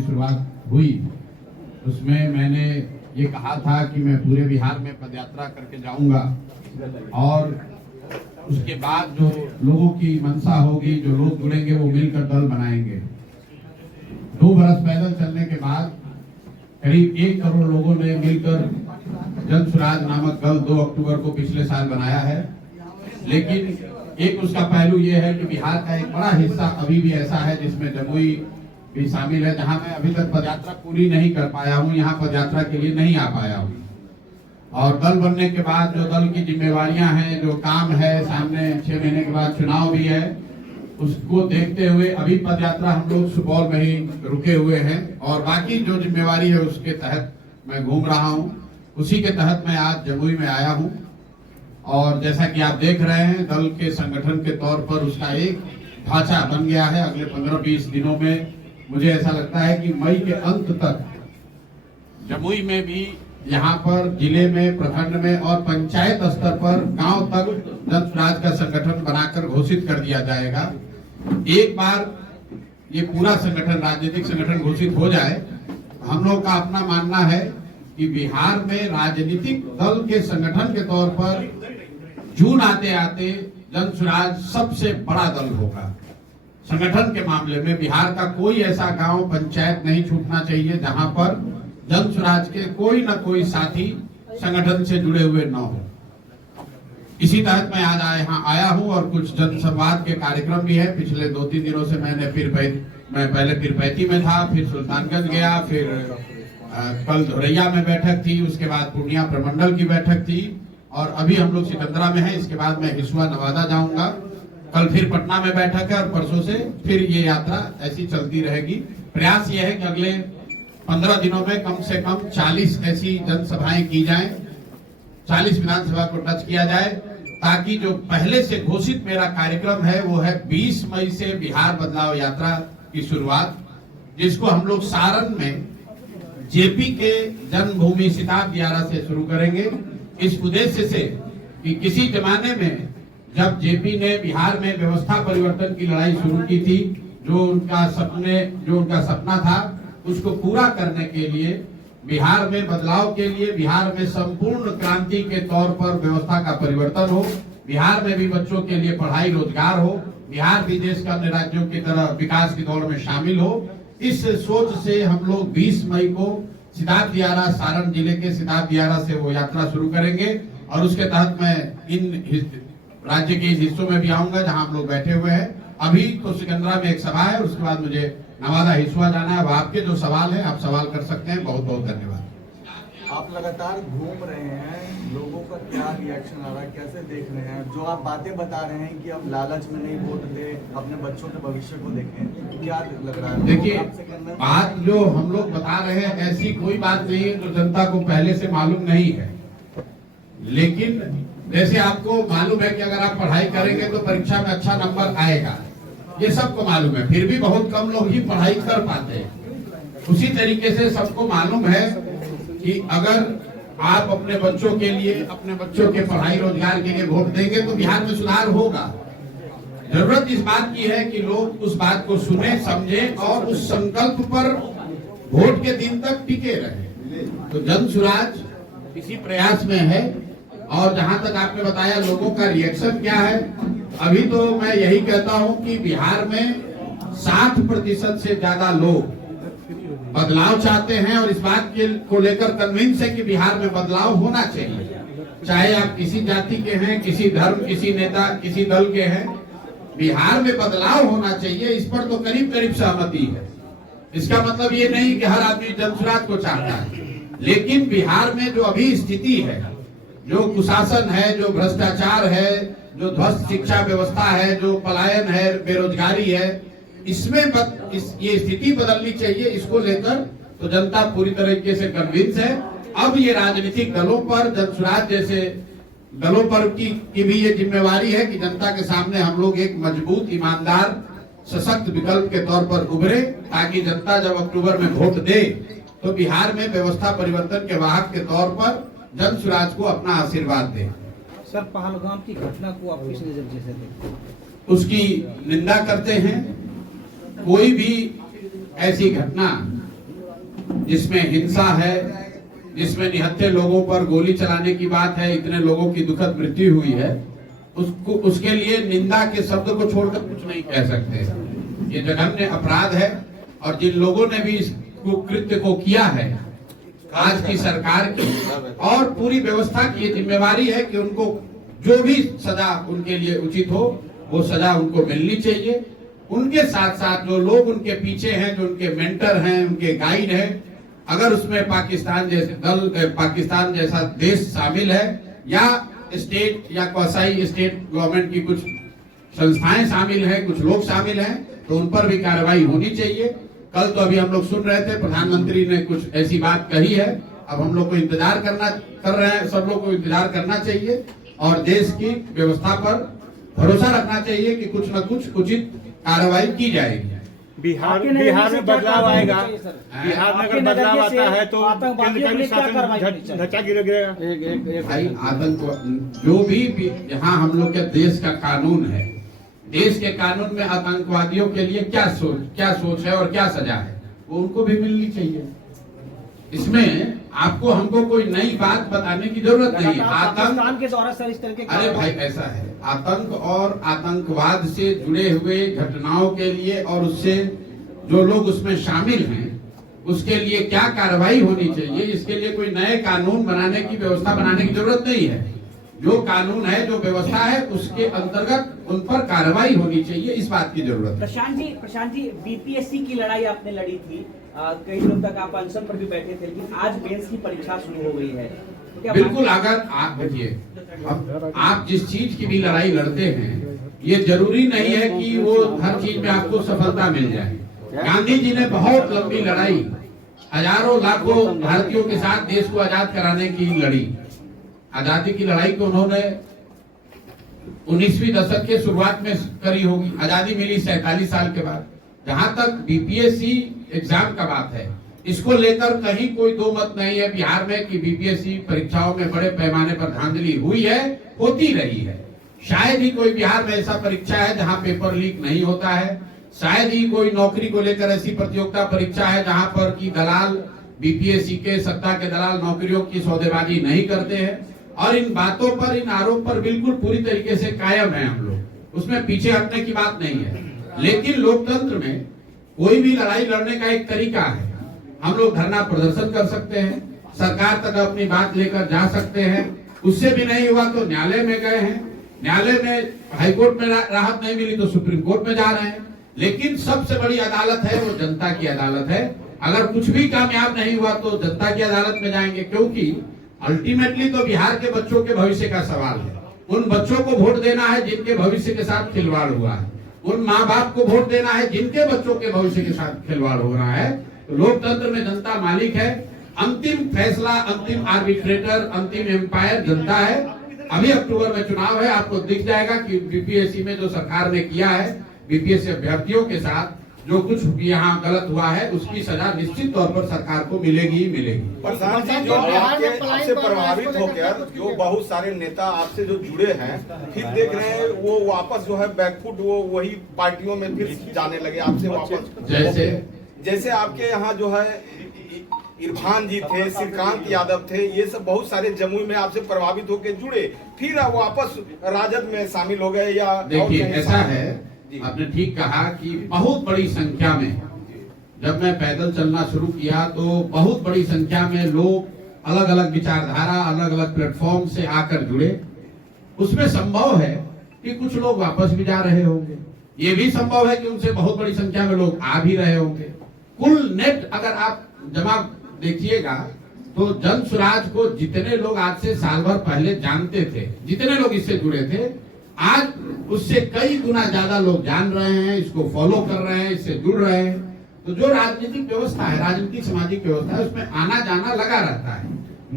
की शुरुआत हुई उसमें मैंने ये कहा था कि मैं पूरे बिहार में पदयात्रा करके जाऊंगा और उसके बाद जो लोगों की मंशा होगी, जो लोग जुड़ेंगे, वो मिलकर दल बनाएंगे। 2 बरस पैदल चलने के बाद करीब 1 करोड़ लोगों ने मिलकर जन स्वराज नामक दल 2 अक्टूबर को पिछले साल बनाया है। लेकिन एक उसका पहलू यह है कि बिहार का एक बड़ा हिस्सा अभी भी ऐसा है जिसमें जमुई भी शामिल है, जहां मैं अभी तक पदयात्रा पूरी नहीं कर पाया हूं, यहाँ पदयात्रा के लिए नहीं आ पाया हूं। और दल बनने के बाद जो दल की जिम्मेवारियां हैं, जो काम है, सामने 6 महीने के बाद चुनाव भी है, उसको देखते हुए अभी पदयात्रा हम लोग सुपौल में ही रुके हुए हैं और बाकी जो जिम्मेवारी है उसके तहत मैं घूम रहा हूं। उसी के तहत मैं आज जमुई में आया हूं और जैसा कि आप देख रहे हैं, दल के संगठन के तौर पर उसका एक ढांचा बन गया है। अगले 15-20 दिनों में मुझे ऐसा लगता है कि मई के अंत तक जमुई में भी, यहाँ पर जिले में, प्रखंड में और पंचायत स्तर पर गांव तक जन स्वराज का संगठन बनाकर घोषित कर दिया जाएगा। एक बार ये पूरा संगठन, राजनीतिक संगठन घोषित हो जाए, हम लोग का अपना मानना है कि बिहार में राजनीतिक दल के संगठन के तौर पर जून आते आते जन स्वराज सबसे बड़ा दल होगा। संगठन के मामले में बिहार का कोई ऐसा गांव, पंचायत नहीं छूटना चाहिए जहां पर जन स्वराज के कोई न कोई साथी संगठन से जुड़े हुए न हो। इसी तहत मैं आज यहाँ आया हूं और कुछ जनसंवाद के कार्यक्रम भी है। पिछले 2-3 दिनों से मैं पहले पीरपैती में था, फिर सुल्तानगंज गया, फिर कल धोरैया में बैठक थी, उसके बाद पूर्णिया प्रमंडल की बैठक थी और अभी हम लोग सिकंदरा में हैं। इसके बाद मैं हिसुआ नवादा जाऊंगा, कल फिर पटना में बैठक है और परसों से फिर ये यात्रा ऐसी चलती रहेगी। प्रयास ये है कि अगले 15 दिनों में कम से कम 40 ऐसी जनसभाएं की जाएं, 40 विधानसभा को टच किया जाए, ताकि जो पहले से घोषित मेरा कार्यक्रम है वो है 20 मई से बिहार बदलाव यात्रा की शुरुआत, जिसको हम लोग सारण में जेपी के जन्मभूमि सिताब दियारा से शुरू करेंगे। इस उद्देश्य से कि किसी जमाने में जब जेपी ने बिहार में व्यवस्था परिवर्तन की लड़ाई शुरू की थी, जो उनका सपना था, उसको पूरा करने के लिए, बिहार में बदलाव के लिए, बिहार में संपूर्ण क्रांति के तौर पर व्यवस्था का परिवर्तन हो, बिहार में भी बच्चों के लिए पढ़ाई रोजगार हो, बिहार भी देश का अन्य राज्यों की तरह विकास की दौड़ में शामिल हो, इस सोच से हम लोग 20 मई को सिताब दियारा, सारण जिले के सिताब दियारा से वो यात्रा शुरू करेंगे और उसके तहत मैं इन राज्य के हिस्सों में भी आऊंगा जहां हम लोग बैठे हुए हैं। अभी तो सिकंदरा में एक सभा है, उसके बाद मुझे नवादा हिसुआ जाना है। अब आपके जो सवाल है आप सवाल कर सकते हैं। बहुत बहुत धन्यवाद। आप लगातार घूम रहे हैं, लोगों का क्या रिएक्शन आ रहा है, कैसे देख रहे हैं? जो आप बातें बता रहे हैं कि अब लालच में नहीं वोट दे, अपने बच्चों के भविष्य को देखें, क्या लग रहा है? देखिए, बात जो हम लोग बता रहे हैं ऐसी कोई बात नहीं है जो जनता को पहले से मालूम नहीं है। लेकिन जैसे आपको मालूम है कि अगर आप पढ़ाई करेंगे तो परीक्षा में अच्छा नंबर आएगा, ये सबको मालूम है, फिर भी बहुत कम लोग ही पढ़ाई कर पाते हैं। उसी तरीके से सबको मालूम है कि अगर आप अपने बच्चों के लिए, अपने बच्चों के पढ़ाई रोजगार के लिए वोट देंगे तो बिहार में सुधार होगा। जरूरत इस बात की है कि लोग उस बात को सुने, समझे और उस संकल्प पर वोट के दिन तक टिके रहे। तो जन स्वराज इसी प्रयास में है। और जहां तक आपने बताया लोगों का रिएक्शन क्या है, अभी तो मैं यही कहता हूं कि बिहार में 60% से ज्यादा लोग बदलाव चाहते हैं और इस बात को लेकर कन्विंस है कि बिहार में बदलाव होना चाहिए। चाहे आप किसी जाति के हैं, किसी धर्म, किसी नेता, किसी दल के हैं, बिहार में बदलाव होना चाहिए, इस पर तो करीब करीब सहमति है। इसका मतलब ये नहीं कि हर आदमी जन स्वराज को चाहता है, लेकिन बिहार में जो अभी स्थिति है, जो कुशासन है, जो भ्रष्टाचार है, जो ध्वस्त शिक्षा व्यवस्था है, जो पलायन है, बेरोजगारी है, इसमें ये स्थिति बदलनी चाहिए। इसको लेकर तो जनता पूरी तरीके से कन्विंस है। अब ये राजनीतिक दलों पर, जन स्वराज जैसे दलों पर की भी ये जिम्मेवारी है कि जनता के सामने हम लोग एक मजबूत, ईमानदार, सशक्त विकल्प के तौर पर उभरे, ताकि जनता जब अक्टूबर में वोट दे तो बिहार में व्यवस्था परिवर्तन के वाहक के तौर पर जन स्वराज को अपना आशीर्वाद दे। सर, पहलगाम की घटना को आप किस नजरिए से देखते हैं? उसकी निंदा करते हैं। कोई भी ऐसी घटना जिसमें हिंसा है, जिसमें निहत्थे लोगों पर गोली चलाने की बात है, इतने लोगों की दुखद मृत्यु हुई है, उसके लिए निंदा के शब्द को छोड़कर कुछ नहीं कह सकते। ये जघन्य अपराध है और जिन लोगों ने भी इस कृत्य को किया है, आज की सरकार की और पूरी व्यवस्था की ये जिम्मेवारी है कि उनको जो भी सजा उनके लिए उचित हो वो सजा उनको मिलनी चाहिए। उनके साथ साथ जो लोग उनके पीछे हैं, जो उनके मेंटर हैं, उनके गाइड हैं, अगर उसमें पाकिस्तान जैसे पाकिस्तान जैसा देश शामिल है या स्टेट या क्वासाई स्टेट गवर्नमेंट की कुछ संस्थाएं शामिल हैं, कुछ लोग शामिल हैं, तो उन पर भी कार्रवाई होनी चाहिए। कल तो अभी हम लोग सुन रहे थे, प्रधानमंत्री ने कुछ ऐसी बात कही है। अब हम लोग को इंतजार कर रहे हैं, सब लोग को इंतजार करना चाहिए और देश की व्यवस्था पर भरोसा रखना चाहिए कि कुछ न कुछ उचित कार्रवाई की जाएगी। बिहार में बदलाव आएगा, बिहार में अगर बदलाव आता है तो ढचा गिरेगा। भाई आतंक जो भी यहाँ हम लोग के देश का कानून है, देश के कानून में आतंकवादियों के लिए क्या सोच है और क्या सजा है, वो उनको भी मिलनी चाहिए। इसमें आपको हमको कोई नई बात बताने की जरूरत नहीं है। आतंक के दौरान सर इस तरह के अरे भाई ऐसा है, आतंक और आतंकवाद से जुड़े हुए घटनाओं के लिए और उससे जो लोग उसमें शामिल हैं उसके लिए क्या कार्रवाई होनी चाहिए, इसके लिए कोई नए कानून बनाने की व्यवस्था बनाने की जरूरत नहीं है। जो कानून है, जो व्यवस्था है, उसके अंतर्गत उन पर कार्रवाई होनी चाहिए, इस बात की जरूरत है। प्रशांत जी बीपीएससी की लड़ाई आपने लड़ी थी, कई दिनों तक आप अनशन पर भी बैठे थे, लेकिन आज मेंस की परीक्षा शुरू हो गई है, तो बिल्कुल। अगर आप देखिए, आप जिस चीज की भी लड़ाई लड़ते हैं, ये जरूरी नहीं है कि वो हर चीज में आपको सफलता मिल जाए। गांधी जी ने बहुत लंबी लड़ाई, हजारों लाखों भारतीयों के साथ देश को आजाद कराने की लड़ी। आजादी की लड़ाई को उन्होंने 19वीं दशक के शुरुआत में करी होगी। आजादी मिली 47 साल के बाद। जहां तक बीपीएससी एग्जाम का बात है, इसको लेकर कहीं कोई दो मत नहीं है बिहार में कि बीपीएससी परीक्षाओं में बड़े पैमाने पर धांधली हुई है, होती रही है। शायद ही कोई बिहार में ऐसा परीक्षा है जहां पेपर लीक नहीं होता है। शायद ही कोई नौकरी को लेकर ऐसी प्रतियोगिता परीक्षा है जहां पर की दलाल, बीपीएससी के सत्ता के दलाल नौकरियों की सौदेबाजी नहीं करते हैं। और इन बातों पर, इन आरोप पर बिल्कुल पूरी तरीके से कायम है हम लोग, उसमें पीछे हटने की बात नहीं है। लेकिन लोकतंत्र में कोई भी लड़ाई लड़ने का एक तरीका है। हम लोग धरना प्रदर्शन कर सकते हैं, सरकार तक अपनी बात लेकर जा सकते हैं, उससे भी नहीं हुआ तो न्यायालय में गए हैं, न्यायालय में हाईकोर्ट में राहत नहीं मिली तो सुप्रीम कोर्ट में जा रहे हैं। लेकिन सबसे बड़ी अदालत है वो जनता की अदालत है। अगर कुछ भी कामयाब नहीं हुआ तो जनता की अदालत में जाएंगे, क्योंकि अल्टीमेटली तो बिहार के बच्चों के भविष्य का सवाल है। उन बच्चों को वोट देना है जिनके भविष्य के साथ खिलवाड़ हुआ है, उन माँ बाप को वोट देना है जिनके बच्चों के भविष्य के साथ खिलवाड़ हो रहा है। तो लोकतंत्र में जनता मालिक है, अंतिम फैसला, अंतिम आर्बिट्रेटर, अंतिम एम्पायर जनता है। अभी अक्टूबर में चुनाव है, आपको दिख जाएगा कि बीपीएससी में जो सरकार ने किया है, बीपीएससी अभ्यर्थियों के साथ जो कुछ यहाँ गलत हुआ है उसकी सजा निश्चित तौर पर सरकार को मिलेगी ही मिलेगी। प्रधान जी, जो आपसे प्रभावित होकर जो बहुत सारे नेता आपसे जो जुड़े हैं, फिर देख रहे हैं वो वापस जो है बैकफुट वो वही पार्टियों में फिर जाने लगे आपसे वापस। जैसे आपके यहाँ जो है इरफान जी थे, श्रीकांत यादव थे, ये सब बहुत सारे जमुई में आपसे प्रभावित होकर जुड़े, फिर वापस राजद में शामिल हो गए। या देखिए ऐसा है, आपने ठीक कहा कि बहुत बड़ी संख्या में जब मैं पैदल चलना शुरू किया तो बहुत बड़ी संख्या में लोग अलग अलग विचारधारा, अलग अलग प्लेटफॉर्म से आकर जुड़े। उसमें संभव है कि कुछ लोग वापस भी जा रहे होंगे, ये भी संभव है कि उनसे बहुत बड़ी संख्या में लोग आ भी रहे होंगे। कुल नेट अगर आप जमा देखिएगा तो जन सुराज को जितने लोग आज से साल भर पहले जानते थे, जितने लोग इससे जुड़े थे, आज उससे कई गुना ज्यादा लोग जान रहे हैं, इसको फॉलो कर रहे हैं, इससे जुड़ रहे हैं। तो जो राजनीतिक व्यवस्था है, राजनीतिक सामाजिक व्यवस्था है, उसमें आना जाना लगा रहता है।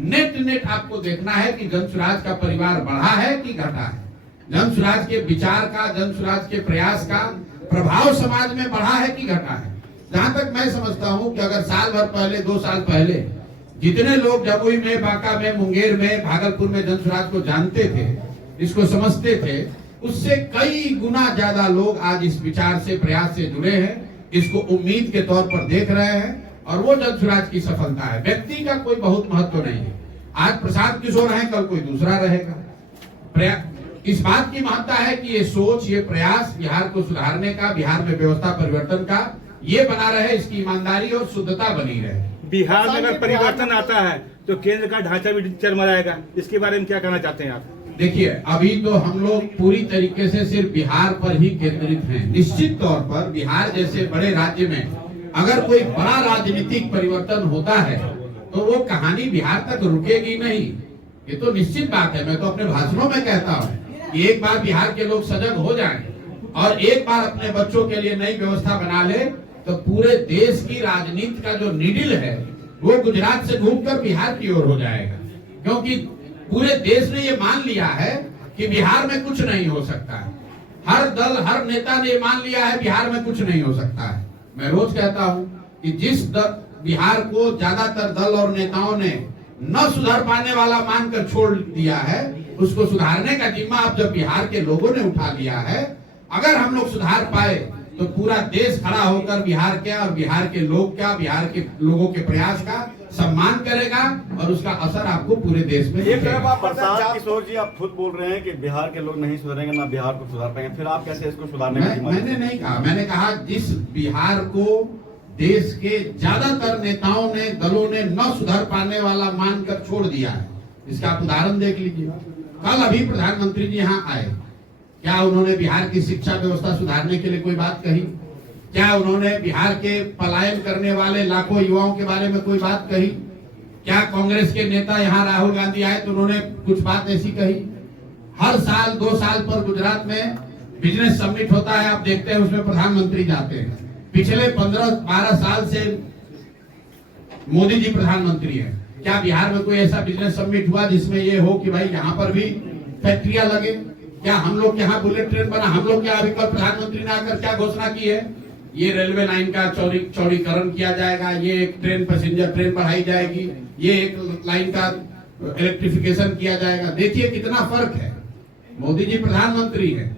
नेट आपको देखना है कि जन सुराज का परिवार बढ़ा है कि घटा है, जन सुराज के विचार का, जन सुराज के प्रयास का प्रभाव समाज में बढ़ा है कि घटा है। जहां तक मैं समझता हूं कि अगर साल भर पहले, 2 साल पहले जितने लोग जमुई में, बांका में, मुंगेर में, भागलपुर में जन सुराज को जानते थे, इसको समझते थे, उससे कई गुना ज्यादा लोग आज इस विचार से, प्रयास से जुड़े हैं, इसको उम्मीद के तौर पर देख रहे हैं। और वो जन स्वराज की सफलता है। व्यक्ति का कोई बहुत महत्व नहीं है। आज प्रशांत किशोर है, कल कोई दूसरा रहेगा। इस बात की महत्ता है कि ये सोच, ये प्रयास बिहार को सुधारने का, बिहार में व्यवस्था परिवर्तन का ये बना रहे, इसकी ईमानदारी और शुद्धता बनी रहे। बिहार में अगर परिवर्तन आता है तो केंद्र का ढांचा भी चरमराएगा, इसके बारे में क्या कहना चाहते हैं आप? देखिए, अभी तो हम लोग पूरी तरीके से सिर्फ बिहार पर ही केंद्रित हैं। निश्चित तौर पर बिहार जैसे बड़े राज्य में अगर कोई बड़ा राजनीतिक परिवर्तन होता है तो वो कहानी बिहार तक रुकेगी नहीं, ये तो निश्चित बात है। मैं तो अपने भाषणों में कहता हूँ कि एक बार बिहार के लोग सजग हो जाएं और एक बार अपने बच्चों के लिए नई व्यवस्था बना ले तो पूरे देश की राजनीति का जो नीडल है वो गुजरात से घूमकर बिहार की ओर हो जाएगा, क्योंकि पूरे देश ने ये मान लिया है कि बिहार में कुछ नहीं हो सकता है। हर दल, हर नेता ने मान लिया है बिहार में कुछ नहीं हो सकता है। मैं रोज कहता हूं कि जिस बिहार को ज्यादातर दल और नेताओं ने न सुधर पाने वाला मानकर छोड़ दिया है, उसको सुधारने का जिम्मा अब जब बिहार के लोगों ने उठा लिया है, अगर हम लोग सुधार पाए तो पूरा देश खड़ा होकर बिहार के और बिहार के लोग का, बिहार के लोगों के प्रयास का सम्मान करेगा और उसका असर आपको पूरे देश में एक तरफ आप प्रशांत किशोर जी आप खुद बोल रहे हैं कि बिहार के लोग नहीं सुधरेंगे, ना बिहार को सुधार पाएंगे, फिर आप कैसे इसको सुधारने की मैंने नहीं कहा। मैंने कहा जिस बिहार को देश के ज्यादातर नेताओं ने, दलों ने न सुधर पाने वाला मानकर छोड़ दिया है, इसका आप उदाहरण देख लीजिए। कल अभी प्रधानमंत्री जी यहाँ आए, क्या उन्होंने बिहार की शिक्षा व्यवस्था सुधारने के लिए कोई बात कही? क्या उन्होंने बिहार के पलायन करने वाले लाखों युवाओं के बारे में कोई बात कही? क्या कांग्रेस के नेता यहाँ राहुल गांधी आए तो उन्होंने कुछ बात ऐसी कही? हर साल 2 साल पर गुजरात में बिजनेस समिट होता है, आप देखते हैं उसमें प्रधानमंत्री जाते हैं। पिछले 15-12 साल से मोदी जी प्रधानमंत्री हैं। क्या बिहार में कोई ऐसा बिजनेस समिट हुआ जिसमें ये हो कि भाई यहाँ पर भी फैक्ट्रियां लगे? क्या हम लोग यहाँ बुलेट ट्रेन बना? हम लोग क्या अभी कल प्रधानमंत्री ने आकर क्या घोषणा की है? ये रेलवे लाइन का चौड़ीकरण किया जाएगा, ये एक ट्रेन, पैसेंजर ट्रेन बढ़ाई जाएगी, ये एक लाइन का इलेक्ट्रिफिकेशन किया जाएगा। देखिए कितना फर्क है। मोदी जी प्रधानमंत्री हैं,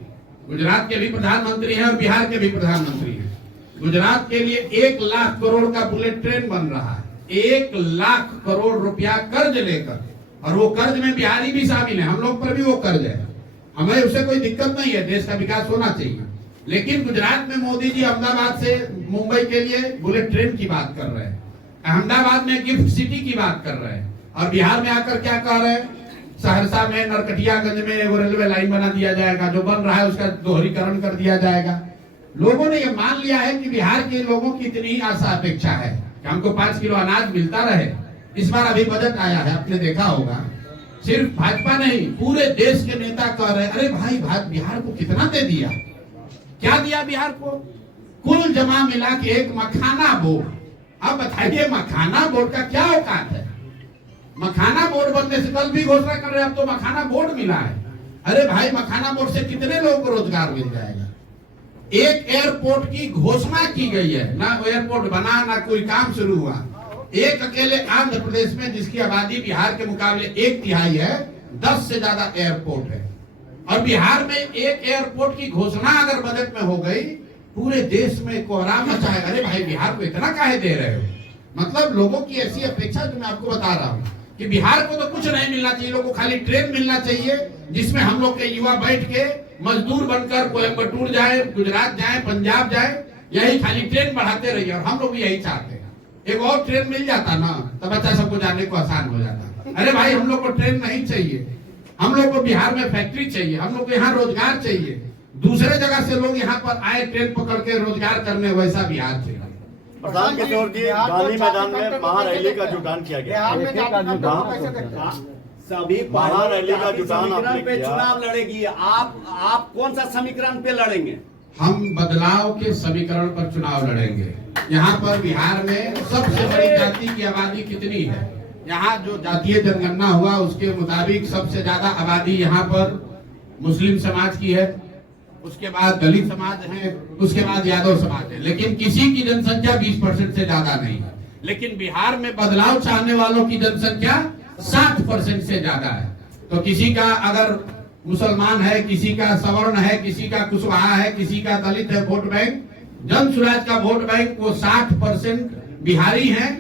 गुजरात के भी प्रधानमंत्री हैं और बिहार के भी प्रधानमंत्री हैं। गुजरात के लिए 1 लाख करोड़ का बुलेट ट्रेन बन रहा है, 1 लाख करोड़ रुपया कर्ज लेकर, और वो कर्ज में बिहारी भी शामिल है, हम लोग पर भी वो कर्ज है। हमें उससे कोई दिक्कत नहीं है, देश का विकास होना चाहिए। लेकिन गुजरात में मोदी जी अहमदाबाद से मुंबई के लिए बुलेट ट्रेन की बात कर रहे हैं, अहमदाबाद में गिफ्ट सिटी की बात कर रहे हैं, और बिहार में आकर क्या कह रहे हैं? सहरसा में, नरकटियागंज में वो रेलवे लाइन बना दिया जाएगा, जो बन रहा है उसका दोहरीकरण कर दिया जाएगा। लोगों ने ये मान लिया है कि बिहार के लोगों की इतनी ही आशा अपेक्षा है कि हमको 5 किलो अनाज मिलता रहे। इस बार अभी बजट आया है, आपने देखा होगा, सिर्फ भाजपा नहीं पूरे देश के नेता कह रहे हैं अरे भाई बिहार को कितना दे दिया, क्या दिया बिहार को? कुल जमा मिला के एक मखाना बोर्ड। अब बताइए मखाना बोर्ड का क्या औकात है? मखाना बोर्ड बनने से कल भी घोषणा कर रहे हैं, अब तो मखाना बोर्ड मिला है। अरे भाई मखाना बोर्ड से कितने लोगों को रोजगार मिल जाएगा? एक एयरपोर्ट की घोषणा की गई है, ना एयरपोर्ट बना, ना कोई काम शुरू हुआ। एक अकेले आंध्र प्रदेश में जिसकी आबादी बिहार के मुकाबले 1/3 है, 10 से ज्यादा एयरपोर्ट है, और बिहार में एक एयरपोर्ट की घोषणा अगर बजट में हो गई, पूरे देश में कोहराम मचा है। अरे भाई बिहार को इतना काहे दे रहे हो? मतलब लोगों की ऐसी अपेक्षा, जो मैं आपको बता रहा हूँ कि बिहार को तो कुछ नहीं मिलना चाहिए, लोगों को खाली ट्रेन मिलना चाहिए जिसमें हम लोग के युवा बैठ के मजदूर बनकर कोयम्बटूर जाए, गुजरात जाए, पंजाब जाए, यही खाली ट्रेन बढ़ाते रहिए। और हम लोग भी यही चाहते हैं, एक और ट्रेन मिल जाता ना तब बच्चा सबको जाने को आसान हो जाता। अरे भाई हम लोग को ट्रेन नहीं चाहिए, हम लोग को बिहार में फैक्ट्री चाहिए, हम लोग को यहाँ रोजगार चाहिए। दूसरे जगह से लोग यहाँ पर आए ट्रेन पकड़ के रोजगार करने, वैसा बिहार चाहिए। प्रशांत किशोर जी, गांधी मैदान में महारैली का जुटान किया गया, सभी महारैली का जुटान आपने पे किया। चुनाव लड़ेगी, आप कौन सा समीकरण पे लड़ेंगे? हम बदलाव के समीकरण पर चुनाव लड़ेंगे। यहाँ पर बिहार में सबसे बड़ी जाति की आबादी कितनी है? यहाँ जो जातीय जनगणना हुआ उसके मुताबिक सबसे ज्यादा आबादी यहाँ पर मुस्लिम समाज की है, उसके बाद दलित समाज है, उसके बाद यादव समाज है। लेकिन किसी की जनसंख्या 20% से ज्यादा नहीं है। लेकिन बिहार में बदलाव चाहने वालों की जनसंख्या 60% से ज्यादा है। तो किसी का अगर मुसलमान है, किसी का सवर्ण है, किसी का कुशवाहा है, किसी का दलित है, वोट बैंक, जन स्वराज का वोट बैंक वो 60% बिहारी हैं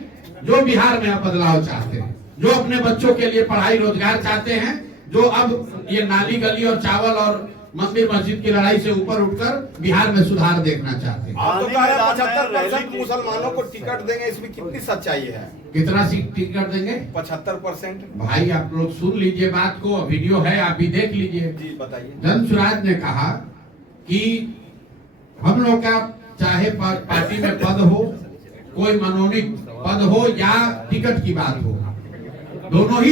जो बिहार में अब बदलाव चाहते हैं, जो अपने बच्चों के लिए पढ़ाई रोजगार चाहते हैं, जो अब ये नाली गली और चावल और मंदिर मस्जिद की लड़ाई से ऊपर उठकर बिहार में सुधार देखना चाहते हैं। आप तो कह रहे हैं 75% मुसलमानों को टिकट देंगे, इसमें कितनी सच्चाई है? कितना सीट टिकट देंगे? 75%। भाई आप लोग सुन लीजिए बात को, वीडियो है आप भी देख लीजिए। जी बताइए। धन स्वराज ने कहा कि हम लोग का चाहे पार्टी में पद हो, कोई मनोनीत पद हो या टिकट की बात हो, दोनों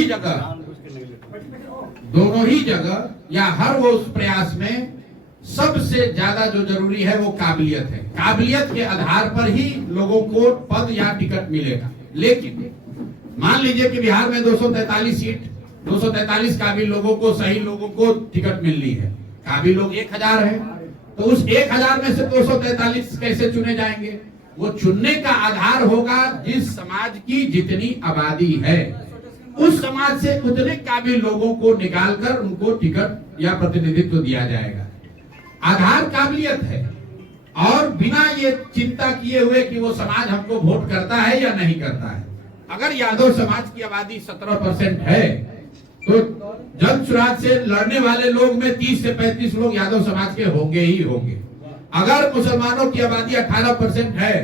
ही जगह या हर वो उस प्रयास में सबसे ज्यादा जो जरूरी है वो काबिलियत है। काबिलियत के आधार पर ही लोगों को पद या टिकट मिलेगा। लेकिन मान लीजिए कि बिहार में 243 सीट, 243 काबिल लोगों को, सही लोगों को टिकट मिल रही है। काबिल लोग 1000 है, तो उस 1000 में से 243 कैसे चुने जाएंगे? वो चुनने का आधार होगा जिस समाज की जितनी आबादी है, उस समाज से उतने काबिल लोगों को निकालकर उनको टिकट या प्रतिनिधित्व दिया जाएगा। आधार काबिलियत है, और बिना ये चिंता किए हुए कि वो समाज हमको वोट करता है या नहीं करता है। अगर यादव समाज की आबादी 17% है, तो जन स्वराज से लड़ने वाले लोग में 30 से 35 लोग यादव समाज के होंगे ही होंगे। अगर मुसलमानों की आबादी 18% है,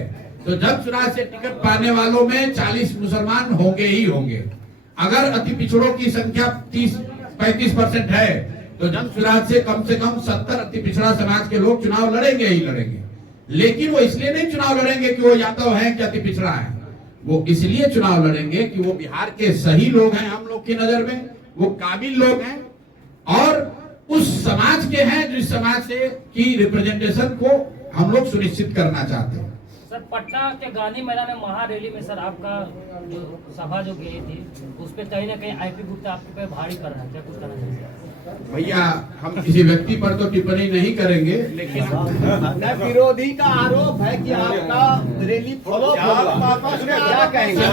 तो जन स्वराज से टिकट पाने वालों में 40 मुसलमान होंगे ही होंगे। अगर अति पिछड़ों की संख्या 30-35% है, तो जन स्वराज से कम 70 अति पिछड़ा समाज के लोग चुनाव लड़ेंगे ही लड़ेंगे। लेकिन वो इसलिए नहीं चुनाव लड़ेंगे कि वो यादव है कि अति पिछड़ा है, वो इसलिए चुनाव लड़ेंगे कि वो बिहार के सही लोग हैं, हम लोग की नजर में वो काबिल लोग हैं और उस समाज के हैं जिस समाज से की रिप्रेजेंटेशन को हम लोग सुनिश्चित करना चाहते हैं। सर, पटना के गांधी मैदान में महारैली में सर आपका जो सभा जो गई थी, उस पे कहीं ना कहीं आईपी गुप्ता आपके पे भारी कर रहा है, क्या कुछ करना चाहिए? भैया हम किसी व्यक्ति पर तो टिप्पणी नहीं करेंगे, लेकिन विरोधी का आरोप है कि आपका रैली फॉलो क्या कहेंगे?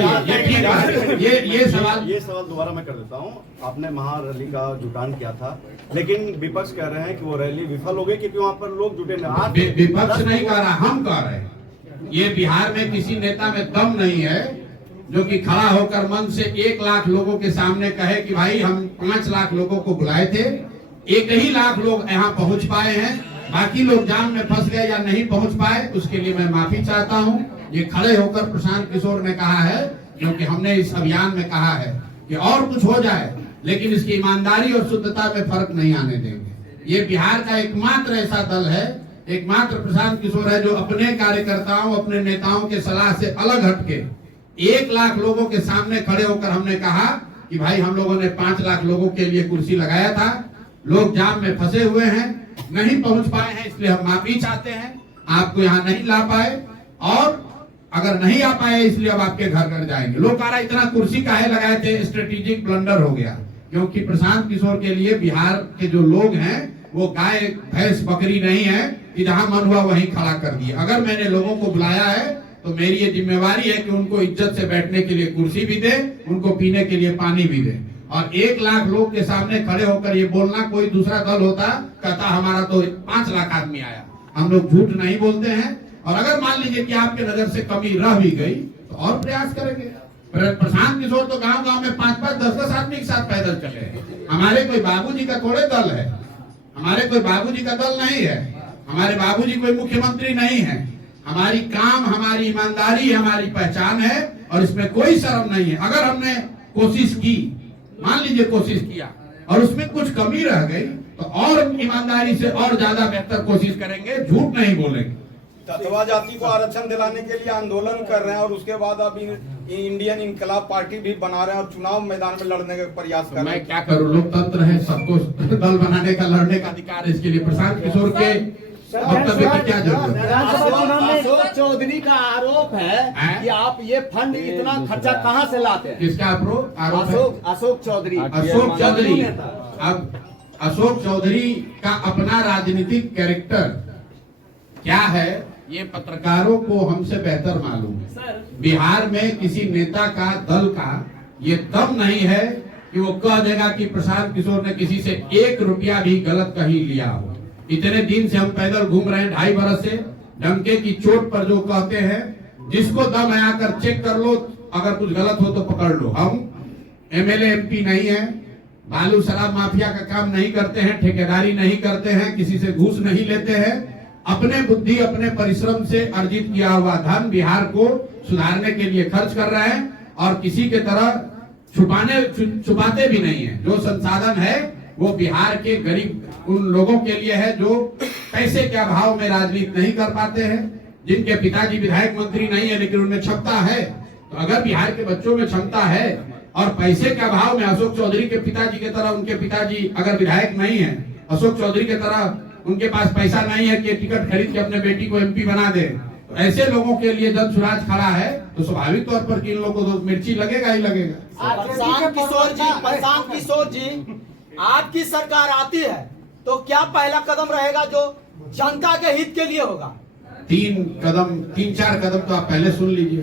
ये सवाल दोबारा मैं कर देता हूँ। आपने महारैली का जुटान किया था, लेकिन विपक्ष कह रहे हैं कि वो रैली विफल हो गई क्योंकि वहाँ पर लोग जुटे नहीं। विपक्ष नहीं कह रहा, हम कह रहे हैं। ये बिहार में किसी नेता में दम नहीं है जो कि खड़ा होकर मन से 1 लाख लोगों के सामने कहे कि भाई हम 5 लाख लोगों को बुलाए थे, 1 ही लाख लोग यहाँ पहुंच पाए हैं, बाकी लोग जाम में फंस गए या नहीं पहुंच पाए। उसके लिए मैं माफी चाहता हूँ। ये खड़े होकर प्रशांत किशोर ने कहा है, क्योंकि हमने इस अभियान में कहा है कि और कुछ हो जाए, लेकिन इसकी ईमानदारी और शुद्धता में फर्क नहीं आने देंगे। ये बिहार का एकमात्र ऐसा दल है, एकमात्र प्रशांत किशोर है जो अपने कार्यकर्ताओं, अपने नेताओं के सलाह से अलग हटके 1 लाख लोगों के सामने खड़े होकर हमने कहा कि भाई हम लोगों ने 5 लाख लोगों के लिए कुर्सी लगाया था, लोग जाम में फंसे हुए हैं, नहीं पहुंच पाए हैं, इसलिए हम माफी चाहते हैं, आपको यहाँ नहीं ला पाए, और अगर नहीं आ पाए इसलिए अब आपके घर घर जाएंगे। लोग कह रहा इतना कुर्सी काहे लगाए थे, स्ट्रेटेजिक ब्लंडर हो गया, क्योंकि प्रशांत किशोर के लिए बिहार के जो लोग हैं वो गाय भैंस बकरी नहीं है कि जहां मन हुआ वहीं खड़ा कर दिए। अगर मैंने लोगों को बुलाया है तो मेरी ये जिम्मेवारी है कि उनको इज्जत से बैठने के लिए कुर्सी भी दे, उनको पीने के लिए पानी भी दे। और 1 लाख लोग के सामने खड़े होकर ये बोलना, कोई दूसरा दल होता कहता हमारा तो 5 लाख आदमी आया। हम लोग झूठ नहीं बोलते हैं, और अगर मान लीजिए कि आपके नजर से कमी रह भी गई तो और प्रयास करेंगे। प्रशांत किशोर तो गांव गांव में 5-5, 10-10 आदमी के साथ पैदल चले हैं। हमारे कोई बाबूजी का थोड़े दल है, हमारे कोई बाबूजी का दल नहीं है, हमारे बाबूजी कोई मुख्यमंत्री नहीं है। हमारी काम, हमारी ईमानदारी, हमारी पहचान है, और इसमें कोई शर्म नहीं है। अगर हमने कोशिश की, मान लीजिए कोशिश किया और उसमें कुछ कमी रह गई, तो और ईमानदारी से और ज्यादा बेहतर कोशिश करेंगे, झूठ नहीं बोलेंगे। तत्वा जाति को आरक्षण दिलाने के लिए आंदोलन कर रहे हैं, और उसके बाद अब इंडियन इनकलाब पार्टी भी बना रहे हैं और चुनाव मैदान में लड़ने का प्रयास कर रहे हैं। मैं क्या करूं, लोकतंत्र है, सबको दल बनाने का, लड़ने का अधिकार है। इसके लिए प्रशांत किशोर के वक्तव्य की क्या जरूरत है? अशोक चौधरी का आरोप है कि आप ये फंड इतना खर्चा कहाँ से लाते हैं? किसका आरोप? अशोक चौधरी। अब अशोक चौधरी का अपना राजनीतिक कैरेक्टर क्या है ये पत्रकारों को हमसे बेहतर मालूम है। बिहार में किसी नेता का, दल का ये दम नहीं है कि वो कह देगा कि प्रशांत किशोर ने किसी से 1 रुपया भी गलत कहीं लिया हो। इतने दिन से हम पैदल घूम रहे हैं, 2.5 बरस से। डंके की चोट पर जो कहते हैं जिसको दम है आकर चेक कर लो, अगर कुछ गलत हो तो पकड़ लो। हम एमएलए एमपी नहीं है, बालू शराब माफिया का काम नहीं करते हैं, ठेकेदारी नहीं करते हैं, किसी से घूस नहीं लेते हैं। अपने बुद्धि अपने परिश्रम से अर्जित किया हुआ धन बिहार को सुधारने के लिए खर्च कर रहे हैं और किसी के तरह छुपाते भी नहीं है। जो संसाधन है वो बिहार के गरीब उन लोगों के लिए है जो पैसे के अभाव में राजनीति नहीं कर पाते हैं, जिनके पिताजी विधायक मंत्री नहीं है लेकिन उनमें क्षमता है। तो अगर बिहार के बच्चों में क्षमता है और पैसे के अभाव में अशोक चौधरी के पिताजी की तरह उनके पिताजी अगर विधायक नहीं है, अशोक चौधरी की तरह उनके पास पैसा नहीं है कि टिकट खरीद के अपने बेटी को एमपी बना दे, तो ऐसे लोगों के लिए जन सुराज खड़ा है तो स्वाभाविक तौर पर कि इन लोगों को तो मिर्ची लगेगा ही लगेगा। प्रशांत किशोर जी, आपकी सरकार आती है तो क्या पहला कदम रहेगा जो जनता के हित के लिए होगा? 3-4 कदम तो आप पहले सुन लीजिए।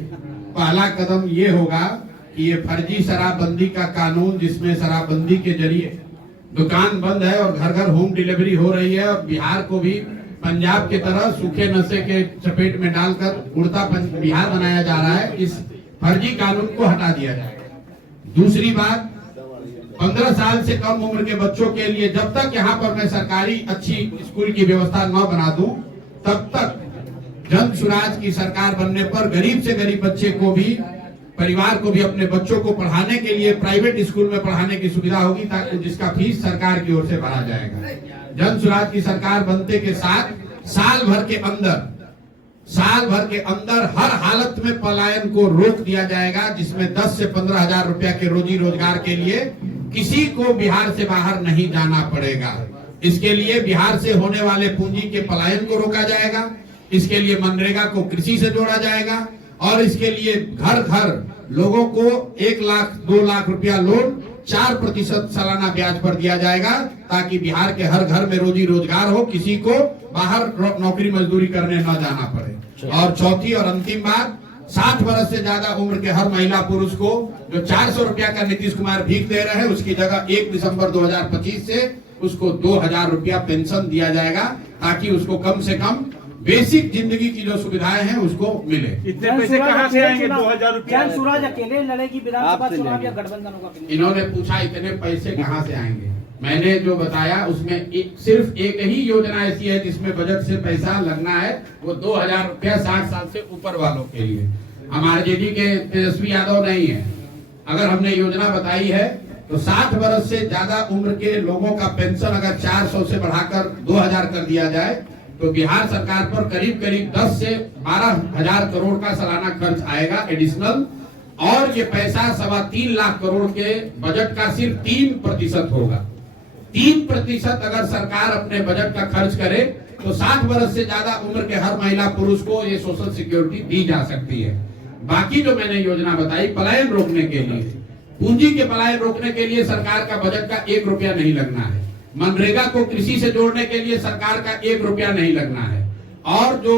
पहला कदम ये होगा कि ये फर्जी शराबबंदी का कानून, जिसमें शराबबंदी के जरिए दुकान बंद है और घर घर होम डिलीवरी हो रही है और बिहार को भी पंजाब की तरह सूखे नशे के चपेट में डालकर उड़ता बिहार बनाया जा रहा है, इस फर्जी कानून को हटा दिया जाएगा। दूसरी बात, 15 साल से कम उम्र के बच्चों के लिए जब तक यहाँ पर मैं सरकारी अच्छी स्कूल की व्यवस्था न बना दूं, तब तक जन सुराज की सरकार बनने पर गरीब से गरीब बच्चे को भी, परिवार को भी अपने बच्चों को पढ़ाने के लिए प्राइवेट स्कूल में पढ़ाने की सुविधा होगी, ताकि जिसका फीस सरकार की ओर से भरा जाएगा। जन सुराज की सरकार बनते के साथ साल भर के अंदर हर हालत में पलायन को रोक दिया जाएगा, जिसमें 10 से 15 हजार रुपया के रोजी रोजगार के लिए किसी को बिहार से बाहर नहीं जाना पड़ेगा। इसके लिए बिहार से होने वाले पूंजी के पलायन को रोका जाएगा। इसके लिए मनरेगा को कृषि से जोड़ा जाएगा और इसके लिए घर घर लोगों को 1 लाख 2 लाख रुपया लोन 4% सालाना ब्याज पर दिया जाएगा, ताकि बिहार के हर घर में रोजी रोजगार हो, किसी को बाहर नौकरी मजदूरी करने न जाना पड़े। और चौथी और अंतिम बात, 60 वर्ष से ज्यादा उम्र के हर महिला पुरुष को जो 400 रुपया का नीतीश कुमार भीख दे रहे हैं, उसकी जगह 1 दिसंबर 2025 से उसको 2000 रुपया पेंशन दिया जाएगा, ताकि उसको कम से कम बेसिक जिंदगी की जो सुविधाएं हैं उसको मिले। इतने पैसे कहाँ से आएंगे? 2000 रुपया। जन सुराज अकेले लड़ेगी विधानसभा चुनाव या गठबंधन होगा? इन्होंने पूछा इतने पैसे कहाँ से आएंगे। मैंने जो बताया उसमें सिर्फ एक ही योजना ऐसी है जिसमें बजट से पैसा लगना है, वो 2000 रुपया 60 साल से ऊपर वालों के लिए। हम आरजेडी के तेजस्वी यादव नहीं है। अगर हमने योजना बताई है तो 60 वर्ष से ज्यादा उम्र के लोगों का पेंशन अगर 400 से बढ़ाकर 2000 कर दिया जाए तो बिहार सरकार पर करीब 10 से 12 हजार करोड़ का सालाना खर्च आएगा एडिशनल, और ये पैसा 3.25 लाख करोड़ के बजट का सिर्फ 3% होगा। 3% अगर सरकार अपने बजट का खर्च करे तो 60 वर्ष से ज्यादा उम्र के हर महिला पुरुष को ये सोशल सिक्योरिटी दी जा सकती है। बाकी जो मैंने योजना बताई पलायन रोकने के लिए, पूंजी के पलायन रोकने के लिए सरकार का बजट का 1 रुपया नहीं लगना है। मनरेगा को कृषि से जोड़ने के लिए सरकार का 1 रुपया नहीं लगना है। और जो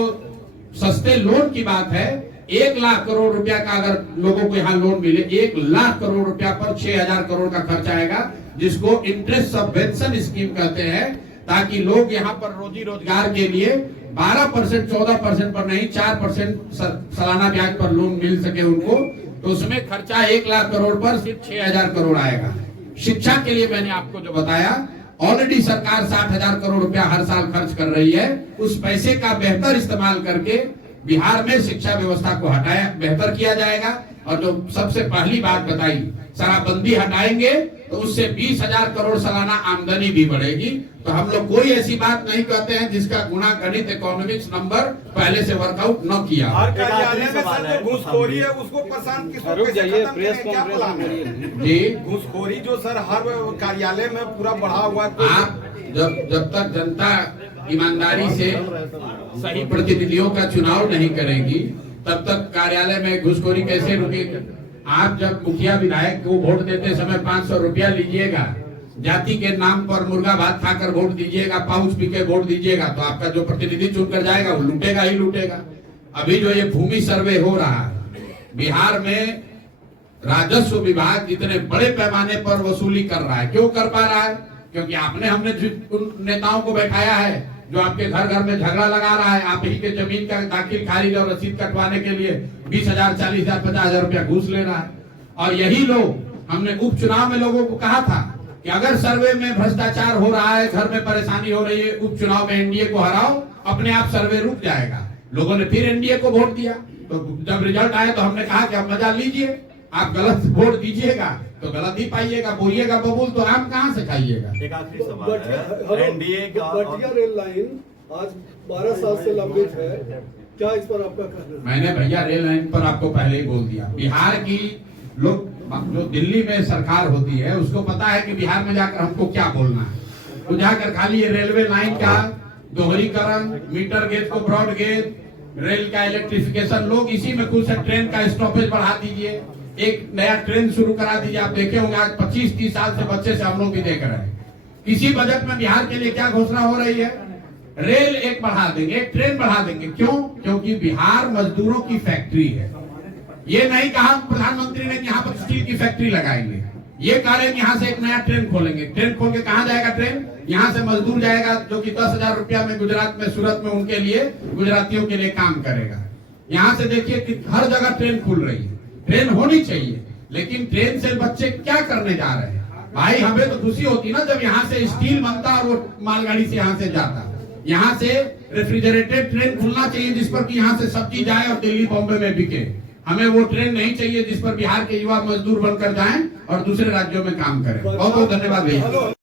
सस्ते लोन की बात है, 1 लाख करोड़ रुपया का अगर लोगों को यहाँ लोन मिले, 1 लाख करोड़ रुपया पर 6000 करोड़ का खर्च आएगा, जिसको इंटरेस्ट सबवेंशन स्कीम कहते हैं, ताकि लोग यहाँ पर रोजी रोजगार के लिए 12% 14% पर नहीं 4% सालाना ब्याज पर लोन मिल सके उनको। तो उसमें खर्चा 1 लाख करोड़ पर सिर्फ 6000 करोड़ आएगा। शिक्षा के लिए मैंने आपको जो बताया, ऑलरेडी सरकार 60,000 करोड़ रुपया हर साल खर्च कर रही है। उस पैसे का बेहतर इस्तेमाल करके बिहार में शिक्षा व्यवस्था को बेहतर किया जाएगा। और जो सबसे पहली बात बताई, शराबबंदी हटाएंगे तो उससे 20,000 करोड़ सालाना आमदनी भी बढ़ेगी। तो हम लोग कोई ऐसी बात नहीं कहते हैं जिसका गुणा गणित इकोनॉमिक्स नंबर पहले से वर्कआउट न किया। हर कार्यालय में सर जो घूसखोरी है उसको प्रशांत किशोर कैसे खत्म करें, क्या प्लान है? जी, घूसखोरी जो सर हर कार्यालय में पूरा बढ़ा हुआ है। आप जब तक जनता ईमानदारी से सही प्रतिनिधियों का चुनाव नहीं करेगी, तब तक कार्यालय में घूसखोरी कैसे रुकेगी? आप जब मुखिया विधायक को वोट देते समय 500 रुपया लीजिएगा, जाति के नाम पर मुर्गा भात खाकर वोट दीजिएगा, पाउच पी के वोट दीजिएगा, तो आपका जो प्रतिनिधि चुनकर जाएगा वो लूटेगा ही लूटेगा। अभी जो ये भूमि सर्वे हो रहा है, बिहार में राजस्व विभाग इतने बड़े पैमाने पर वसूली कर रहा है। क्यों कर पा रहा है? क्योंकि हमने उन नेताओं को बैठाया है जो आपके घर घर में झगड़ा लगा रहा है, आप ही के जमीन का दाखिल खारिज और रसीद कटवाने के लिए 20,000, 40,000, 50,000 रुपया घूस ले रहा है। और यही लोग, हमने उपचुनाव में लोगों को कहा था कि अगर सर्वे में भ्रष्टाचार हो रहा है, घर में परेशानी हो रही है, उपचुनाव में एनडीए को हराओ, अपने आप सर्वे रुक जाएगा। लोगों ने फिर एनडीए को वोट दिया। तो जब रिजल्ट आया तो हमने कहा कि आप मजा लीजिए, आप गलत वोट दीजिएगा तो गलत ही पाइएगा, बोलिएगा बबूल तो आम कहाँ से खाइएगा। एक आखिरी सवाल है, एनडीए का बटिया रेल लाइन आज 12 साल से लंबित है, क्या इस पर आपका कहना है? मैंने भैया रेल लाइन पर आपको पहले ही बोल दिया, बिहार की लोग, जो दिल्ली में सरकार होती है उसको पता है कि बिहार में जाकर हमको क्या बोलना है। तो जाकर खाली ये रेलवे लाइन का दोहरीकरण, मीटर गेज को ब्रॉड गेज, रेल का इलेक्ट्रिफिकेशन, लोग इसी में खुश है। ट्रेन का स्टॉपेज बढ़ा दीजिए, एक नया ट्रेन शुरू करा दीजिए। आप देखे होंगे आज 25-30 साल से बच्चे से हम लोग भी देख रहे हैं। इसी बजट में बिहार के लिए क्या घोषणा हो रही है, रेल एक बढ़ा देंगे, एक ट्रेन बढ़ा देंगे। क्यों? क्योंकि बिहार मजदूरों की फैक्ट्री है। ये नहीं कहा प्रधानमंत्री ने कि यहाँ पर स्टील की फैक्ट्री लगाएंगे, ये कह रहे हैं यहाँ से एक नया ट्रेन खोलेंगे। ट्रेन खोल के कहाँ जाएगा ट्रेन? यहाँ से मजदूर जाएगा जो कि 10,000 रुपया में गुजरात में, सूरत में उनके लिए, गुजरातियों के लिए काम करेगा। यहाँ से देखिए कि हर जगह ट्रेन खुल रही है। ट्रेन होनी चाहिए, लेकिन ट्रेन से बच्चे क्या करने जा रहे हैं? भाई हमें तो खुशी होती ना जब यहाँ से स्टील बनता और वो मालगाड़ी से यहाँ से जाता। यहाँ से रेफ्रिजरेटेड ट्रेन खुलना चाहिए जिस पर कि यहाँ से सब्जी जाए और दिल्ली बॉम्बे में बिके। हमें वो ट्रेन नहीं चाहिए जिस पर बिहार के युवा मजदूर बनकर जाएं और दूसरे राज्यों में काम करें। बहुत बहुत धन्यवाद भैया।